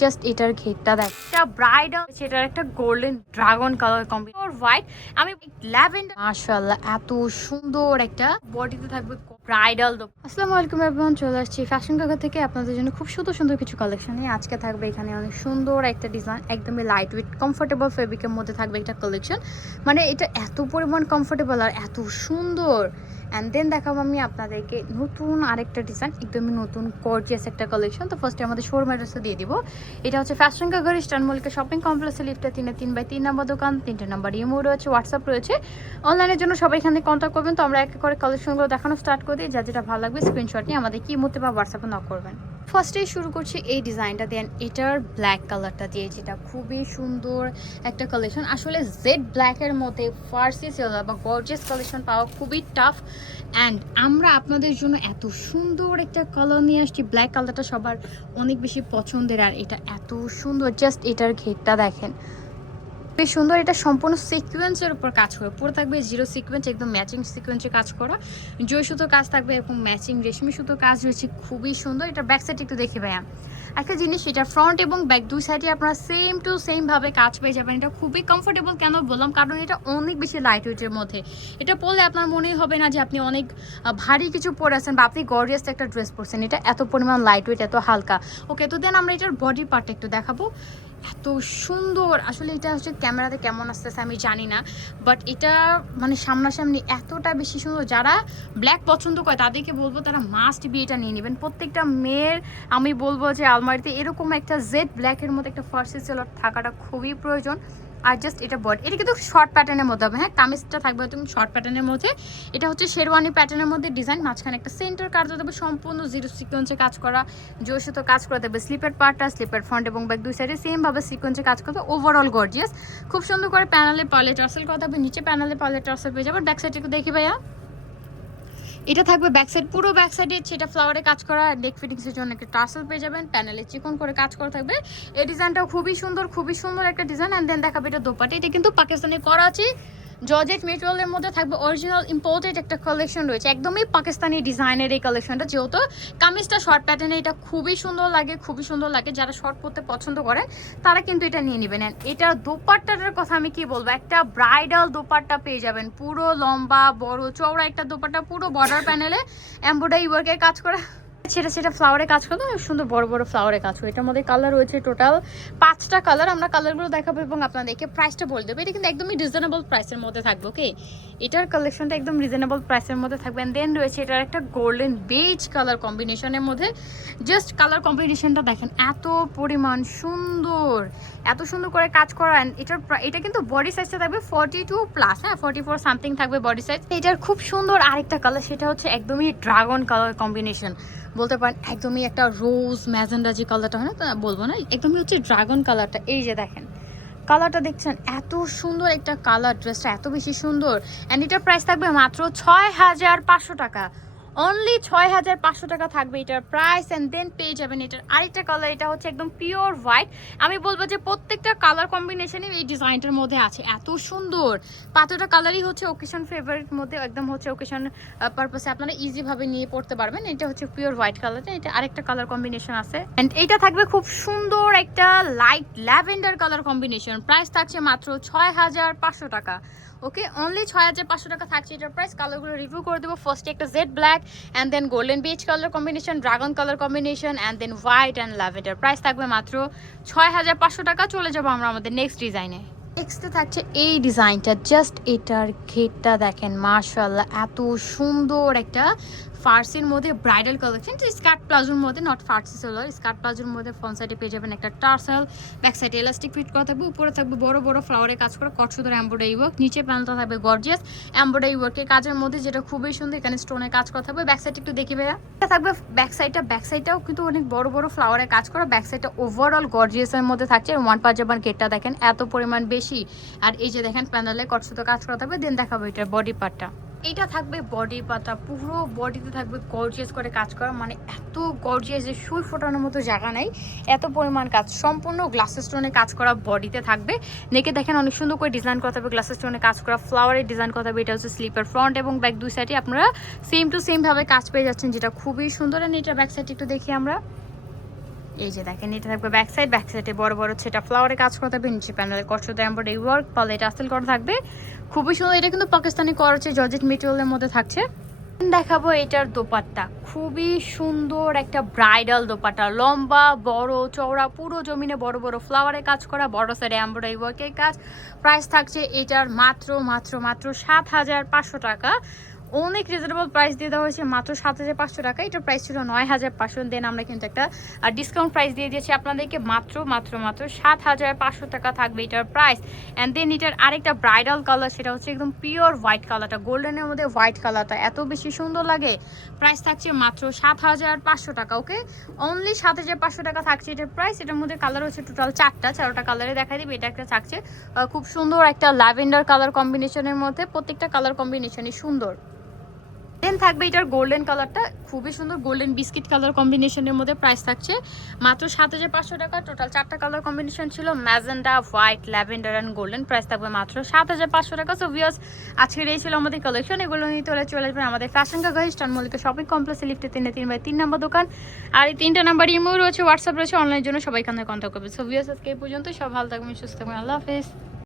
Just এটার ঘেরটা দেখ, এটা ব্রাইডাল, সেটার একটা golden dragon colour combination white, আমি ল্যাভেন্ডার, মাশাআল্লাহ এত সুন্দর একটা বডিতে থাকবে ব্রাইডাল। আসসালামু আলাইকুম এভরিওয়ান, চলে আসছি ফ্যাশন কাকা থেকে আপনাদের জন্য খুব সুন্দর সুন্দর কিছু কালেকশন নিয়ে। আজকে থাকবে এখানে অনেক সুন্দর একটা ডিজাইন, একদমই লাইট ওয়েট কমফোর্টেবল ফেব্রিকের মধ্যে থাকবে একটা কালেকশন। মানে এটা এত পরিমাণ কমফোর্টেবল আর এত সুন্দর। অ্যান্ড দেন দেখাবো আমি আপনাদেরকে নতুন আরেকটা ডিজাইন, একদমই নতুন গর্জিয়াস একটা কালেকশন। তো ফার্স্টে আমাদের শোরুম অ্যাড্রেসটা দিয়ে দিব। এটা হচ্ছে ফ্যাশন কাকার ইস্টার্ন মল্লিকা শপিং কমপ্লেক্সে লিফটে 3-3/3 নম্বর দোকান, 3টে নাম্বার ইমো রয়েছে, হোয়াটসঅ্যাপ রয়েছে। অনলাইনের জন্য সবাই এখানে কন্ট্যাক্ট করবেন। তো আমরা এক এক করে কালেকশনগুলো দেখানো স্টার্ট করে দিই। যা যেটা ভালো লাগবে স্ক্রিনশট নিয়ে আমাদের কি মতে বা হোয়াটসঅ্যাপে নক করবেন। ফার্স্টেই শুরু করছি এই ডিজাইনটা দেন, এটার ব্ল্যাক কালারটা দিয়ে, যেটা খুবই সুন্দর একটা কালেকশন। আসলে জেড ব্ল্যাকের মধ্যে ফার্সি সিলভার বা গর্জিয়াস কালেকশন পাওয়া খুবই টাফ। অ্যান্ড আমরা আপনাদের জন্য এত সুন্দর একটা কালার নিয়ে আসছি। ব্ল্যাক কালারটা সবার অনেক বেশি পছন্দের, আর এটা এত সুন্দর। জাস্ট এটার ঘেরটা দেখেন, বেশ সুন্দর। এটা সম্পূর্ণ সিকোয়েন্সের উপর কাজ করে, পুরো থাকবে জিরো সিকোয়েন্স, একদম ম্যাচিং সিকোয়েন্সে কাজ করা। জয় সুতোর কাজ থাকবে এবং ম্যাচিং রেশমি সুতোর কাজ রয়েছে, খুবই সুন্দর। এটা ব্যাক সাইড একটু দেখে ভাইয়া একটা জিনিস, এটা ফ্রন্ট এবং ব্যাক দুই সাইডে আপনারা সেম টু সেম ভাবে কাজ পেয়ে যাবেন। এটা খুবই কমফোর্টেবল, কেন বললাম, কারণ এটা অনেক বেশি লাইট ওয়েটের মধ্যে। এটা পরলে আপনার মনেই হবে না যে আপনি অনেক ভারী কিছু পরে আছেন বা আপনি গর্জিয়াস একটা ড্রেস পরছেন। এটা এত পরিমাণ লাইট ওয়েট, এত হালকা। ওকে, তো দেন আমরা এটার বডি পার্টটা একটু দেখাবো। এত সুন্দর, আসলে এটা হচ্ছে ক্যামেরাতে কেমন আসতেছে আমি জানি না, বাট এটা মানে সামনাসামনি এতটা বেশি সুন্দর। যারা ব্ল্যাক পছন্দ করে তাদেরকে বলবো তারা মাস্ট বি এটা নিয়ে নেবেন। প্রত্যেকটা মেয়ের আমি বলবো যে আলমারিতে এরকম একটা জেড ব্ল্যাকের মধ্যে একটা ফার্সি সেলার থাকাটা খুবই প্রয়োজন। আর জাস্ট এটা বডি, এটা কিন্তু শর্ট প্যাটার্নের মধ্যে হবে। হ্যাঁ, কামিজটা থাকবে তুমি শর্ট প্যাটার্নের মধ্যে। এটা হচ্ছে শেরওয়ানি প্যাটার্নের মধ্যে ডিজাইন, মাঝখানে একটা সেন্টার কাজ দেবে, সম্পূর্ণ জিরো সিকোয়েন্সে কাজ করা, জোর কাজ করে দেবে। স্লিপের পার্টটা, স্লিপের ফ্রন্ট এবং ব্যাক দুই সাইডে সেম ভাবে সিকোয়েন্সে কাজ করবে। ওভারঅল গর্জিয়াস, খুব সুন্দর করে প্যানেলে পার্লে টার্সেল করা থাকবে, নিচে প্যানেলে পার্লে টার্সেল পেয়ে যাবে। ব্যাক সাইডে একটু দেখি ভাইয়া, এটা থাকবে ব্যাক সাইড, পুরো ব্যাক সাইডে সেটা ফ্লাওয়ারে কাজ করা, নেক ফিটিংসের জন্য একটা টার্সেল পেয়ে যাবেন। প্যানেলে চিকন করে কাজ করা থাকবে। এই ডিজাইনটাও খুবই সুন্দর একটা ডিজাইন। অ্যান্ড দেন দেখাবে এটা দোপাট্টা। এটা কিন্তু পাকিস্তানি করাচি জর্জেট মেটেরিয়ালের মধ্যে থাকবে, অরিজিনাল ইম্পোর্টেড একটা কালেকশন রয়েছে, একদমই পাকিস্তানি ডিজাইনের এই কালেকশনটা। যেহেতু কামিজটা শর্ট প্যাটার্নে, এটা খুবই সুন্দর লাগে। যারা শর্ট পরতে পছন্দ করেন তারা কিন্তু এটা নিয়ে নেবেন। এটার দোপাট্টাটার কথা আমি কি বলবো, একটা ব্রাইডাল দোপাট্টা পেয়ে যাবেন, পুরো লম্বা বড় চওড়া একটা দোপাট্টা, পুরো বর্ডার প্যানেলে এমব্রয়ডারি ওয়ার্কের কাজ করা, সেটা ফ্লাওয়ারে কাজ করবে, সুন্দর বড় বড় ফ্লাওয়ারে কাজ করবে। এটার মধ্যে কালার রয়েছে টোটাল 5টা কালার। আমরা কালারগুলো দেখাবো এবং আপনাদেরকে প্রাইসটা বলে দেবো। এটা কিন্তু একদমই রিজনেবল প্রাইসের মধ্যে থাকবে। ওকে, এটার কালেকশনটা একদম রিজনেবল প্রাইসের মধ্যে থাকবে। দেন রয়েছে এটার একটা গোল্ডেন বেজ কালার কম্বিনেশনের মধ্যে। জাস্ট কালার কম্বিনেশনটা দেখেন, এত পরিমাণ সুন্দর, এত সুন্দর করে কাজ করা। এটা কিন্তু বডি সাইজটা থাকবে 42+, হ্যাঁ 44 সামথিং থাকবে বডি সাইজ। এটার খুব সুন্দর আরেকটা কালার, সেটা হচ্ছে একদমই ড্রাগন কালার কম্বিনেশন বলতে পারেন, একদমই একটা রোজ ম্যাজেন্ডা যে কালারটা হয় না, তা বলবো না, একদমই হচ্ছে ড্রাগন কালারটা। এই যে দেখেন কালারটা দেখছেন, এত সুন্দর একটা কালার, ড্রেসটা এত বেশি সুন্দর। অ্যান্ড এটার প্রাইস থাকবে মাত্র 6500 টাকা, অনলি 6500 টাকা থাকবে এটার প্রাইস। অ্যান্ড দেন পেয়ে যাবেন এটার আরেকটা কালার, এটা হচ্ছে একদম পিওর হোয়াইট। আমি বলবো যে প্রত্যেকটা কালার কম্বিনেশনই এই ডিজাইনটার মধ্যে আছে, এত সুন্দর। 5টা কালারই হচ্ছে ওকেশন ফেভারিট মধ্যে, একদম হচ্ছে ওকেশন পারপাসে আপনারা ইজিভাবে নিয়ে পড়তে পারবেন। এটা হচ্ছে পিওর হোয়াইট কালারটা, এটা আরেকটা কালার কম্বিনেশন আছে। অ্যান্ড এইটা থাকবে খুব সুন্দর একটা light lavender colour combination. Price থাকছে মাত্র 6500 টাকা। ওকে, অনলি 6500 টাকা থাকছে এটার প্রাইস। কালারগুলো রিভিউ করে দেবো। ফার্স্টে একটা jade black, and then golden beige colour combination, dragon colour combination, and then white and lavender. Price থাকবে মাত্র 6500 টাকা। চলে যাবো আমরা আমাদের নেক্সট ডিজাইনে। নেক্সটে থাকছে এই ডিজাইনটা, জাস্ট এটার ঘেরটা দেখেন, মাশাআল্লাহ এত সুন্দর একটা ফার্সির মধ্যে ব্রাইডাল কালেকশন। স্কার্ট প্লাজোর মধ্যে, নট ফার্সি সোলার, স্কার্ট প্লাজোর মধ্যে ফ্রন্ট সাইডে পেয়ে যাবেন একটা টার্সেল, ব্যাক সাইডে এলাস্টিক ফিট করা থাকবে, উপরে থাকবে বড় বড় ফ্লাওয়ারে কাজ করা কটসুতার এমব্রয়ডারি ওয়ার্ক, নিচে প্যানেলটা থাকবে গর্জিয়াস এমব্রয়ডারি ওয়ার্কের কাজের মধ্যে, যেটা খুবই সুন্দর। এখানে স্টোনের কাজ করা থাকবে। ব্যাক সাইড একটু দেখি ভাইয়া, এটা থাকবে ব্যাক সাইডটাও কিন্তু অনেক বড় বড় ফ্লাওয়ারে কাজ করা। ব্যাক সাইডটা ওভারঅল গর্জিয়াসের মধ্যে থাকছে। ওয়ান পাজামার গেটটা দেখেন এত পরিমাণ বেশি। আর এই যে দেখেন প্যানেলে কটসুতার কাজ করা থাকবে। দেন দেখাবো এটার বডি পার্টটা। এটা থাকবে বডি পাতা, পুরো বডিতে থাকবে গর্জিয়াস করে কাজ করা, মানে এত গর্জিয়াস যে সুই ফোটানোর মতো জায়গা নাই, এত পরিমাণ কাজ। সম্পূর্ণ গ্লাস স্টোনে কাজ করা বডিতে থাকবে। নেকে দেখেন অনেক সুন্দর করে ডিজাইন করা থাকবে, গ্লাস স্টোনে কাজ করা, ফ্লাওয়ারের ডিজাইন করা থাকবে। এটা হচ্ছে স্লিপার, ফ্রন্ট এবং ব্যাক দুই সাইডে আপনারা সেম টু সেম ভাবে কাজ পেয়ে যাচ্ছেন, যেটা খুবই সুন্দর। আর এটা ব্যাক সাইড একটু দেখি আমরা। এই যে দেখেন এটা থাকবে ব্যাক সাইডে বড় বড় সেটা ফ্লাওয়ারে কাজ করা থাকবে, নিচে প্যানেলে কষ্টতে এমব্রয়ডারি ওয়ার্ক, পালে টাসেল করা থাকবে, খুবই সুন্দর। এটা কিন্তু পাকিস্তানি করছে জর্জেট মেটেরিয়ালের মধ্যে থাকছে। দেখাবো এটার দোপাট্টা, খুবই সুন্দর একটা ব্রাইডাল দোপাট্টা, লম্বা বড় চওড়া, পুরো জমিনে বড় বড় ফ্লাওয়ারে কাজ করা, বড় সাইডে এমব্রয়ডারি ওয়ার্কের কাজ। প্রাইস থাকছে এটার মাত্র মাত্র মাত্র 7,500 টাকা। অনেক রিজনেবল প্রাইস দিয়ে দেওয়া হয়েছে, মাত্র 7,500 টাকা। এটার প্রাইস ছিল 9,500, দেন আমরা কিন্তু একটা ডিসকাউন্ট প্রাইস দিয়ে দিয়েছি আপনাদেরকে, মাত্র মাত্র মাত্র 7,500 টাকা থাকবে এটার প্রাইস। অ্যান্ড দেন এটার আরেকটা ব্রাইডাল কালার, সেটা হচ্ছে একদম পিওর হোয়াইট কালারটা, গোল্ডেনের মধ্যে হোয়াইট কালারটা এত বেশি সুন্দর লাগে। প্রাইস থাকছে মাত্র 7,500 টাকা। ওকে, অনলি 7,500 টাকা থাকছে এটার প্রাইস। এটার মধ্যে কালার হচ্ছে টোটাল 4টা কালারে দেখা দিবে। এটা একটা থাকছে খুব সুন্দর একটা ল্যাভেন্ডার কালার কম্বিনেশনের মধ্যে, প্রত্যেকটা কালার কম্বিনেশনই সুন্দর। দেন থাকবে এটার গোল্ডেন কালারটা, খুবই সুন্দর গোল্ডেন বিস্কিট কালার কম্বিনেশনের মধ্যে। প্রাইস থাকছে মাত্র 7,500 টাকা। টোটাল 4টা কালার কম্বিনেশন ছিল, magenta, white, lavender and golden. Price থাকবে মাত্র 7,500 টাকা। সো ভিউয়ার্স, আজকের এই ছিল আমাদের কালেকশন। এগুলো নিতে হলে চলে আসবেন আমাদের ফ্যাশন কাকা ইস্টার্ন মল্লিকা শপিং কমপ্লেক্সে, লিফটে 3/3 নম্বর দোকান। আর এই 3টা নাম্বার ইমো রয়েছে, হোয়াটসঅ্যাপ রয়েছে, অনলাইনের জন্য সবাই এখানে কন্ট্যাক্ট করবে। সো ভিউয়ার্স, আজকে এই পর্যন্ত। সব ভালো থাকবেন, সুস্থ থাকবেন, আল্লাহ হাফেজ।